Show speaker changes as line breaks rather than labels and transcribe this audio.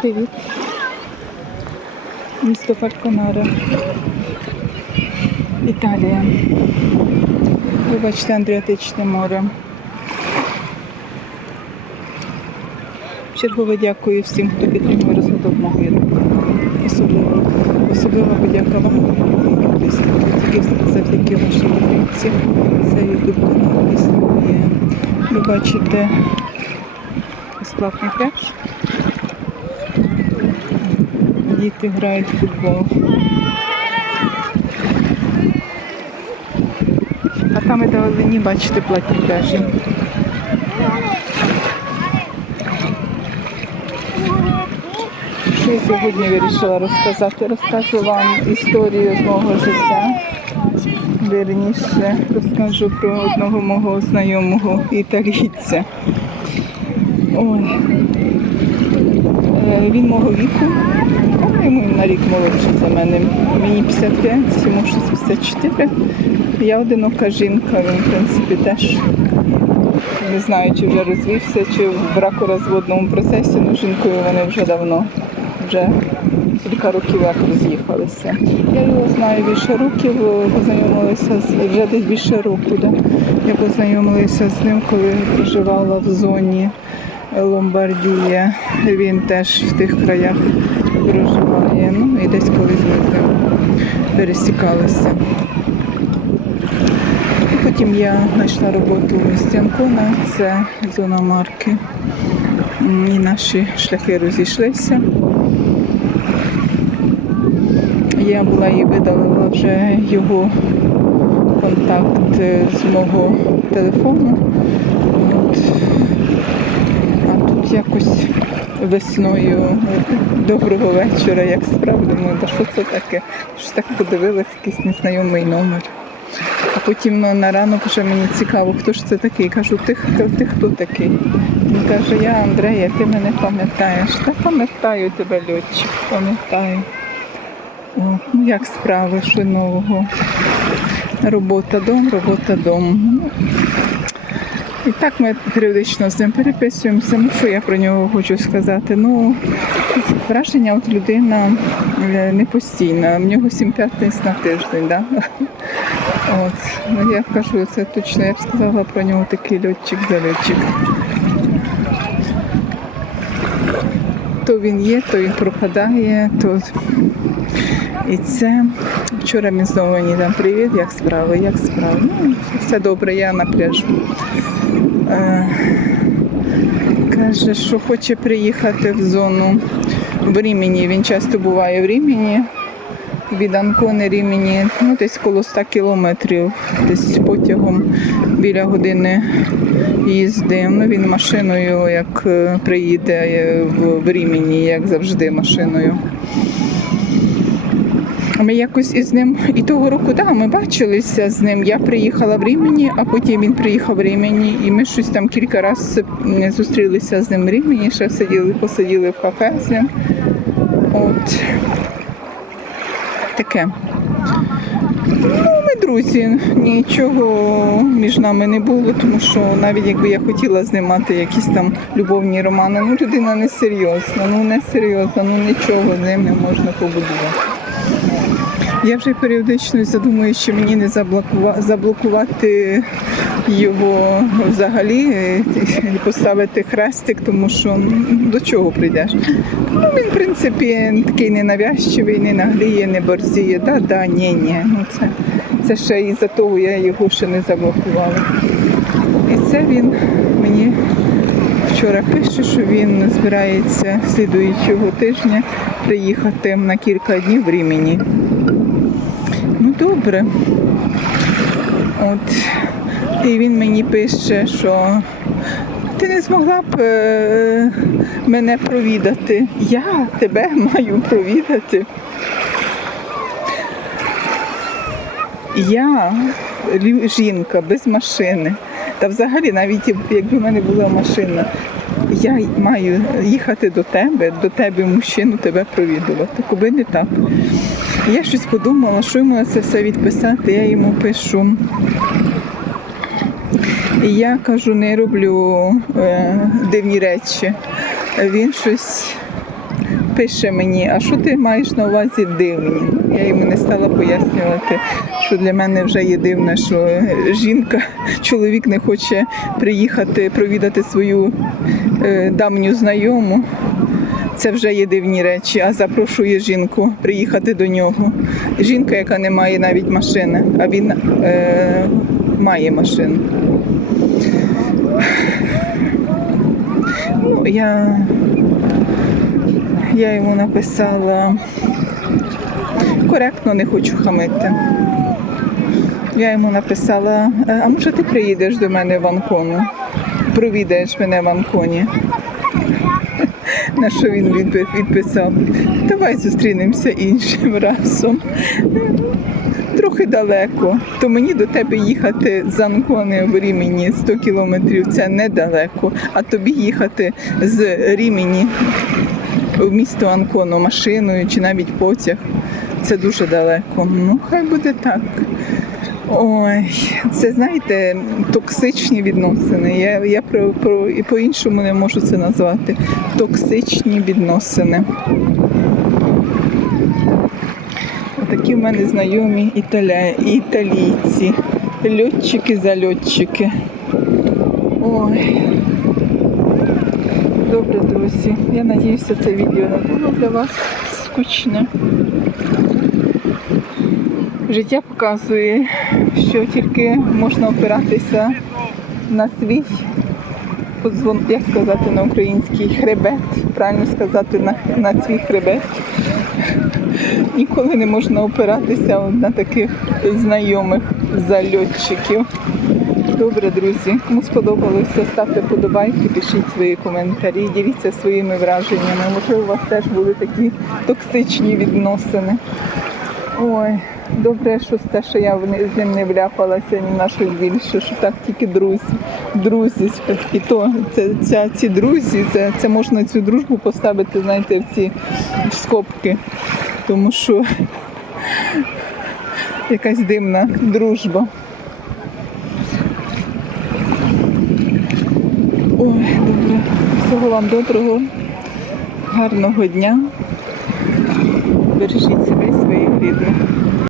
Привіт. Місто Фальконаре. Італія. Ви бачите Андріатичне море. Чергове дякую всім, хто підтримує розвиток мого каналу. Особливо, особлива подяка вам. Завдяки вашій підтримці цей ютуб канал існує. Ви бачите безплатний пляж. Діти грають в футбол. А там і далині, бачите, платні пляжі. Що я сьогодні вирішила розказати? Розкажу вам історію з мого життя. Вірніше розкажу про одного мого знайомого італійця. Ой. Е, Він мого віку, по-моєму, на рік молодший за мене. Мені 55, йому 64. Я одинока жінка, він, в принципі, теж не знаю, чи вже розвівся, чи в бракоразводному процесі, ну жінкою вони вже давно, вже кілька років як роз'їхалися. Я його знаю більше років, познайомилася з вже десь більше року. Да? Я познайомилася з ним, коли проживала в зоні Ломбардія. Він теж в тих краях проживає. Ну і десь колись ми ним пересікалися. Потім я знайшла роботу в місті Анкона, це зона марки. І наші шляхи розійшлися. Я була і видалила вже його контакт е, з мого телефону. Якось весною доброго вечора, як справді, думаю, та що це таке? Що так подивилась, якийсь незнайомий номер. А потім ну, на ранок вже мені цікаво, хто ж це такий. Кажу, ти, хто- ти хто такий? Він каже, я Андрея, ти мене пам'ятаєш. Та пам'ятаю тебе, льотчик, пам'ятаю. О, ну як справи, що нового? Робота дом, робота дом. І так ми періодично з ним переписуємося. Ну що я про нього хочу сказати? Ну, враження от людина е, не постійна. В нього сім п'ятниць на тиждень, да? От. Ну я кажу, це точно, я б сказала про нього такий льотчик залетчик. То він є, то він пропадає, то і це. Вчора він знову мені там привіт, як справи, як справи. Ну, все добре, я на пляжу. Е, каже, що хоче приїхати в зону в Рімені. Він часто буває в Рімені. Від Анкони Рімені, ну десь коло 100 кілометрів, десь потягом біля години їзди. Ну, він машиною, як е, приїде е, в Рімені, як завжди, машиною. Ми якось із ним і того року, да, ми бачилися з ним. Я приїхала в Рімені, а потім він приїхав в Рімені, і ми щось там кілька разів зустрілися з ним в Рімені, ще сиділи, посиділи в кафе з ним. От таке. Ну, ми друзі, нічого між нами не було, тому що навіть якби я хотіла знімати якісь там любовні романи, ну людина не серйозна, ну не серйозна, ну нічого з ним не можна побудувати. Я вже періодично задумую, що мені не заблокува- заблокувати його взагалі е, і поставити хрестик, тому що до чого прийдеш. Ну, він, в принципі, такий ненавязчивий, не нагліє, не борзіє. Да, да, ні, ні. Ну, це, це ще із-за того я його ще не заблокувала. І це він мені вчора пише, що він збирається слідуючого тижня приїхати на кілька днів в Рімені. Ну добре. От. І він мені пише, що ти не змогла б е, мене провідати. Я тебе маю провідати. Я жінка без машини. Та взагалі, навіть якби в мене була машина, я маю їхати до тебе, до тебе мужчину, тебе провідувати. Коби не так. Я щось подумала, що йому на це все відписати. Я йому пишу. І я кажу, не роблю е, дивні речі. Він щось пише мені, а що ти маєш на увазі дивні? Я йому не стала пояснювати, що для мене вже є дивно, що жінка, чоловік не хоче приїхати провідати свою е, давню знайому. Це вже є дивні речі, а запрошує жінку приїхати до нього. Жінка, яка не має навіть машини, а він е, має машину. Ну, я, я йому написала коректно не хочу хамити. Я йому написала, «Е, а може ти приїдеш до мене в Анкону? Провідаєш мене в Анконі. На що він відписав? Давай зустрінемося іншим разом. Трохи далеко. То мені до тебе їхати з Анкони в Рімені 100 кілометрів це недалеко. А тобі їхати з Рімені в місто Анкону машиною чи навіть потяг. Це дуже далеко. Ну, хай буде так. Ой, це знаєте, токсичні відносини. Я, я про, про і по-іншому не можу це назвати. Токсичні відносини. Отакі в мене знайомі італя... італійці. Льотчики зальотчики. Ой. Добре, друзі. Я надіюся, це відео не було для вас скучне. Життя показує, що тільки можна опиратися на свій як сказати на український хребет, правильно сказати на, на свій хребет. Ніколи не можна опиратися на таких знайомих зальотчиків. Добре, друзі, кому сподобалося, ставте подобайки, пишіть свої коментарі, діліться своїми враженнями. Можливо, у вас теж були такі токсичні відносини. Ой, добре, що те, що я з ним не вляпалася ні на щось більше, що так тільки друзі. Друзі, і то це, ця, ці друзі, це, це можна цю дружбу поставити, знаєте, в ці в скобки. Тому що якась дивна дружба. Ой, добре. Всього вам доброго, гарного дня. Бережіть себе і своїх рідних.